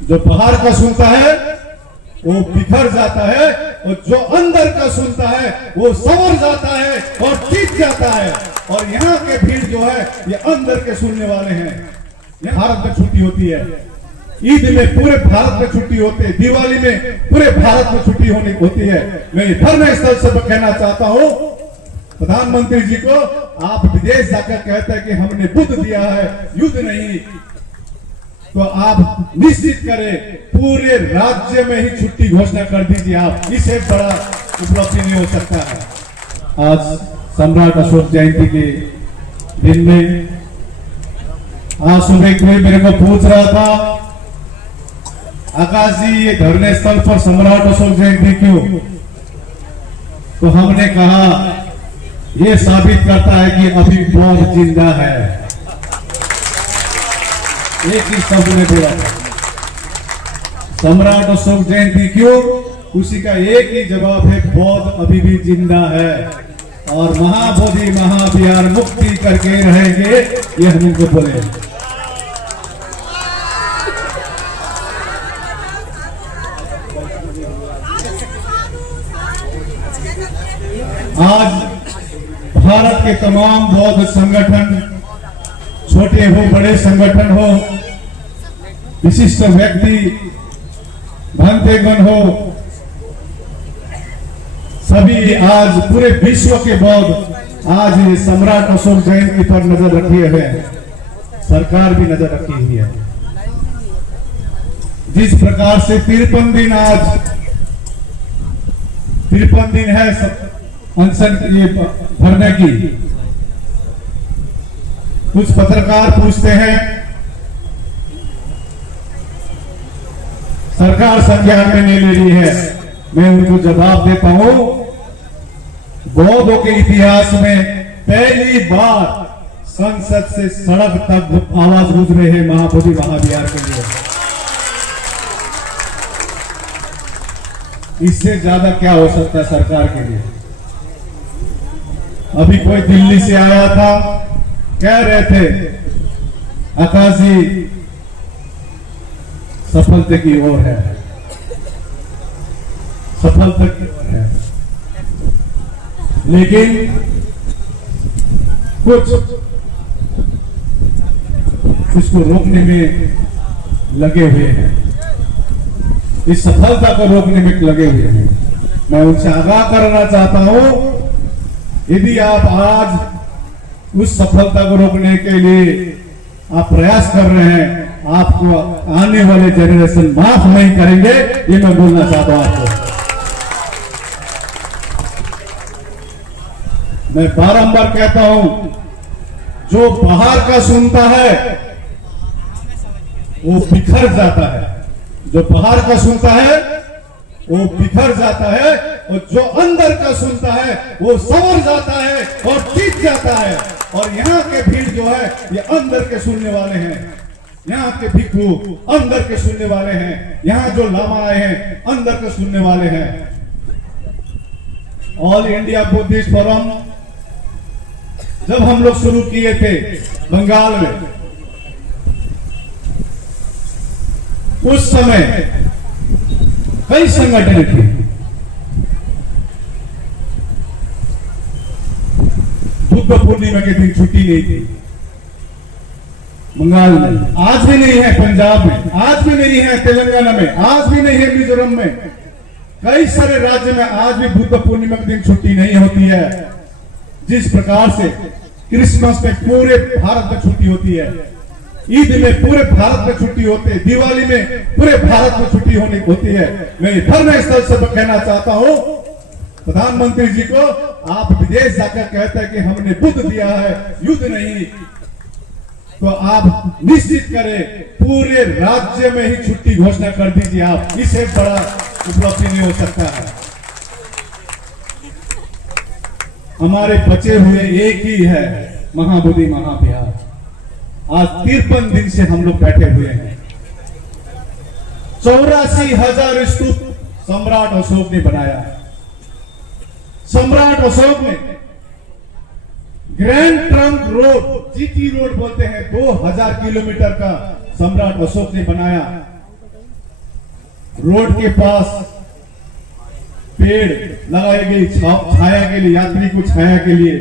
जो बाहर का सुनता है वो बिखर जाता है, और जो अंदर का सुनता है वो संवर जाता है और जीत जाता है। और यहाँ के भीड़ जो है ये अंदर के सुनने वाले हैं। भारत में छुट्टी होती है, ईद में पूरे भारत में छुट्टी होती है, दिवाली में पूरे भारत में छुट्टी होती है। मैं धर्म स्थल से कहना चाहता हूँ प्रधानमंत्री जी को, आप विदेश जाकर कहते हैं कि हमने बुद्ध दिया है, युद्ध नहीं, तो आप निश्चित करें पूरे राज्य में ही छुट्टी घोषणा कर दीजिए। आप इससे बड़ा उपलब्धि नहीं हो सकता है। आज सम्राट अशोक जयंती के दिन में आज सुबह कोई मेरे को पूछ रहा था, आकाश जी ये धरने स्थल पर सम्राट अशोक जयंती क्यों? तो हमने कहा ये साबित करता है कि अभी बौद्ध जिंदा है। एक ही शब्द में बोला था, सम्राट अशोक जयंती क्यों? उसी का एक ही जवाब है, बौद्ध अभी भी जिंदा है और महाबोधि महाविहार मुक्ति करके रहेंगे, ये हम इनको बोले। आज भारत के तमाम बौद्ध संगठन, छोटे हो बड़े संगठन हो, विशिष्ट व्यक्ति भंतेगण हो, सभी आज पूरे विश्व के बौद्ध आज सम्राट अशोक जयंती पर नजर रखे हुए हैं। सरकार भी नजर रखी हुई है। जिस प्रकार से 53 दिन आज 53 दिन है अनशन ये भरने की। कुछ पत्रकार पूछते हैं, सरकार संज्ञान में नहीं ले रही है। मैं उनको जवाब देता हूं, बौद्धों के इतिहास में पहली बार संसद से सड़क तक आवाज गूंज रहे हैं महाबोधि महाविहार के लिए। इससे ज्यादा क्या हो सकता है सरकार के लिए? अभी कोई दिल्ली से आया था, कह रहे थे आकाश जी सफलता की ओर है, सफलता की ओर है, लेकिन कुछ इसको रोकने में लगे हुए हैं, इस सफलता को रोकने में लगे हुए हैं। मैं उनसे आगाह करना चाहता हूं, यदि आप आज उस सफलता को रोकने के लिए आप प्रयास कर रहे हैं, आपको आने वाले जनरेशन माफ नहीं करेंगे, ये मैं बोलना चाहता हूं आपको। मैं बारंबार कहता हूं, जो बाहर का सुनता है वो बिखर जाता है, जो बाहर का सुनता है वो बिखर जाता है, और जो अंदर का सुनता है वो संवर जाता है और जीत जाता है। और यहाँ के भीड़ जो है ये अंदर के सुनने वाले हैं, यहाँ के भिक्षु अंदर के सुनने वाले हैं, यहाँ जो लामा आए हैं अंदर के सुनने वाले हैं। ऑल इंडिया बुद्धिस्ट फोरम जब हम लोग शुरू किए थे बंगाल में, उस समय कई संगठन थे, बुद्ध पूर्णिमा के दिन छुट्टी नहीं थी बंगाल में, आज भी नहीं है पंजाब में, आज भी नहीं है तेलंगाना में, आज भी नहीं है मिजोरम में, कई सारे राज्य में आज भी बुद्ध पूर्णिमा के दिन छुट्टी नहीं होती है। जिस प्रकार से क्रिसमस में पूरे भारत में छुट्टी होती है, ईद में पूरे भारत में छुट्टी होती है, दिवाली में पूरे भारत में छुट्टी होती है। मैं धर्म स्थल से कहना चाहता हूं प्रधानमंत्री जी को, आप विदेश जाकर कहते हैं कि हमने बुद्ध दिया है, युद्ध नहीं, तो आप निश्चित करें पूरे राज्य में ही छुट्टी घोषणा कर दीजिए। आप इससे बड़ा उपलब्धि नहीं हो सकता है। हमारे बचे हुए एक ही है महाबोधि महाविहार। आज 53 दिन से हम लोग बैठे हुए हैं। 84,000 स्तूप सम्राट अशोक ने बनाया। सम्राट अशोक ने grand trunk road, GT road बोलते हैं, 2000 किलोमीटर का सम्राट अशोक ने बनाया। रोड के पास पेड़ लगाई गई छाया के लिए, यात्री को छाया के लिए,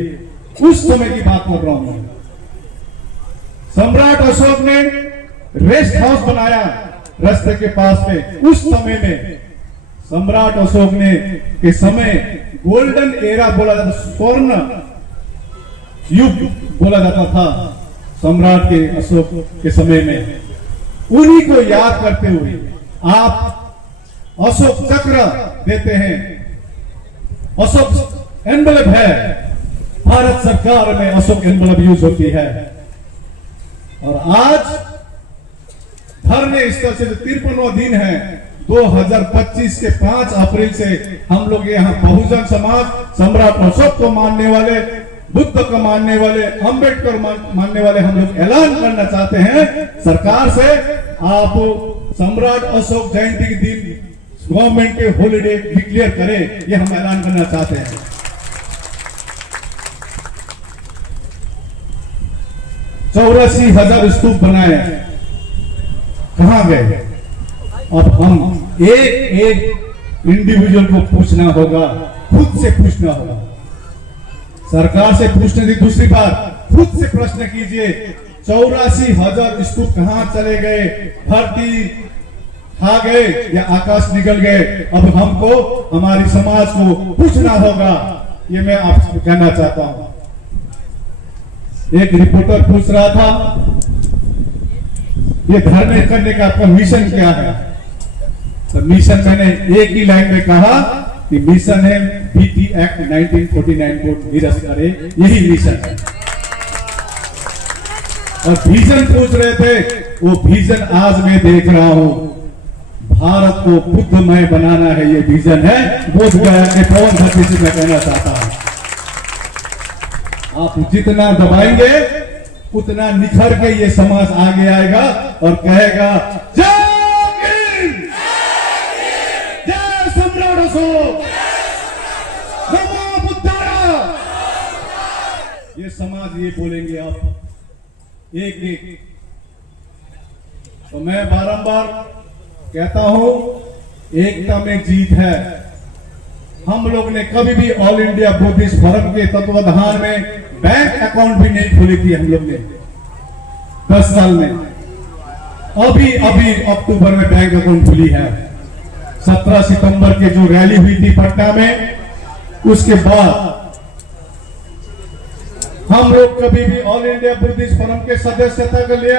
उस समय की बात कर रहा हूं मैं। सम्राट अशोक ने रेस्ट हाउस बनाया रास्ते के पास में, उस समय में सम्राट अशोक ने के समय गोल्डन एरा बोला जाता, स्वर्ण युग बोला जाता था सम्राट के अशोक के समय में। उन्हीं को याद करते हुए आप अशोक चक्र देते हैं, अशोक एनवलप है, भारत सरकार में अशोक एनवलप यूज होती है। और आज धरने स्थल से जो 53वां दिन है 2025 के 5 अप्रैल से हम लोग यहाँ बहुजन समाज सम्राट अशोक को मानने वाले, बुद्ध को मानने वाले, अंबेडकर मानने वाले हम लोग ऐलान करना चाहते हैं सरकार से, आप सम्राट अशोक जयंती के दिन गवर्नमेंट के हॉलीडे डिक्लेयर करें, ये हम ऐलान करना चाहते हैं। 84,000 स्तूप बनाए, कहां गए? अब हम एक एक इंडिविजुअल को पूछना होगा, खुद से पूछना होगा, सरकार से पूछने की दूसरी बात, खुद से प्रश्न कीजिए 84,000 स्तूप कहां चले गए? धरती खा गए या आकाश निकल गए? अब हमको, हमारी समाज को पूछना होगा, ये मैं आपसे कहना चाहता हूं। एक रिपोर्टर पूछ रहा था, ये धरने करने का आपका मिशन क्या है? तो मिशन मैंने एक ही लाइन में कहा कि मिशन है बीटी एक्ट 1949 को निरस्त करे, यही मिशन है। और विजन पूछ रहे थे, वो विजन आज मैं देख रहा हूं, भारत को बुद्धमय बनाना है, ये विजन है बोध गया के पवन धरती से मैं कहना चाहता हूं। आप जितना दबाएंगे उतना निखर के ये समाज आगे आएगा और कहेगा जय जय सम्राट अशोक, नमो बुद्धाय। ये समाज ये बोलेंगे आप एक एक। तो मैं बारंबार कहता हूं, एकता में जीत है। हम लोग ने कभी भी ऑल इंडिया बुद्धिस्ट फोरम के तत्वाधान में बैंक अकाउंट भी नहीं खोली थी हम लोग ने 10 साल में। अभी अभी अक्टूबर में बैंक अकाउंट खुली है। 17 सितंबर के जो रैली हुई थी पटना में, उसके बाद हम लोग कभी भी ऑल इंडिया बुद्धिस्ट फोरम के सदस्यता के लिए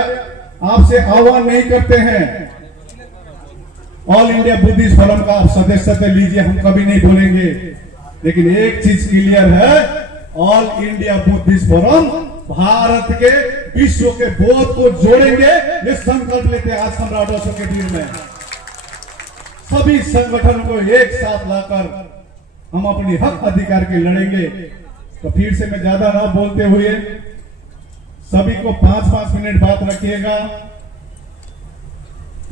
आपसे आह्वान नहीं करते हैं। ऑल इंडिया बुद्धिस्ट फोरम का आप सदस्यता लीजिए, हम कभी नहीं बोलेंगे। लेकिन एक चीज क्लियर है, all India Buddhist forum Bharat के, विश्व के बोध को जोड़ेंगे, ये संकल्प लेते हैं आज सम्राट अशोक के दिन में। सभी संगठन को एक साथ लाकर हम अपनी हक अधिकार के लड़ेंगे। तो फिर से मैं ज्यादा ना बोलते हुए सभी को 5-5 मिनट बात रखिएगा।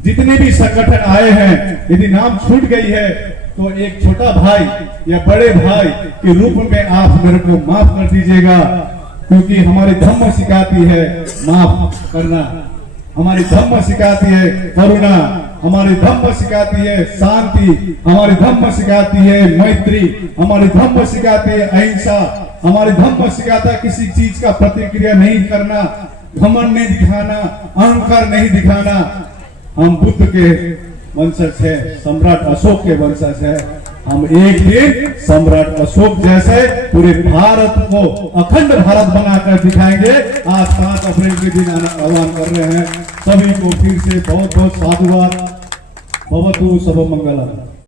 जितने भी संगठन आए हैं, यदि नाम छूट गई है तो एक छोटा भाई या बड़े भाई के रूप में आप मेरे को माफ कर दीजिएगा, क्योंकि हमारी धर्म सिखाती है माफ करना, हमारी धर्म सिखाती है करुणा, हमारी धर्म सिखाती है शांति, हमारी धर्म सिखाती है मैत्री, हमारी धर्म सिखाती है अहिंसा, हमारी धर्म सिखाता है किसी चीज का प्रतिक्रिया नहीं करना, घमंड नहीं दिखाना, अहंकार नहीं दिखाना। हम बुद्ध के वंशज है, सम्राट अशोक के वंशज है। हम एक दिन सम्राट अशोक जैसे पूरे भारत को अखंड भारत बनाकर दिखाएंगे। आज 5 अप्रैल के दिन आह्वान कर रहे हैं। सभी को फिर से बहुत बहुत साधुवाद। भवतु सर्वमंगलम्।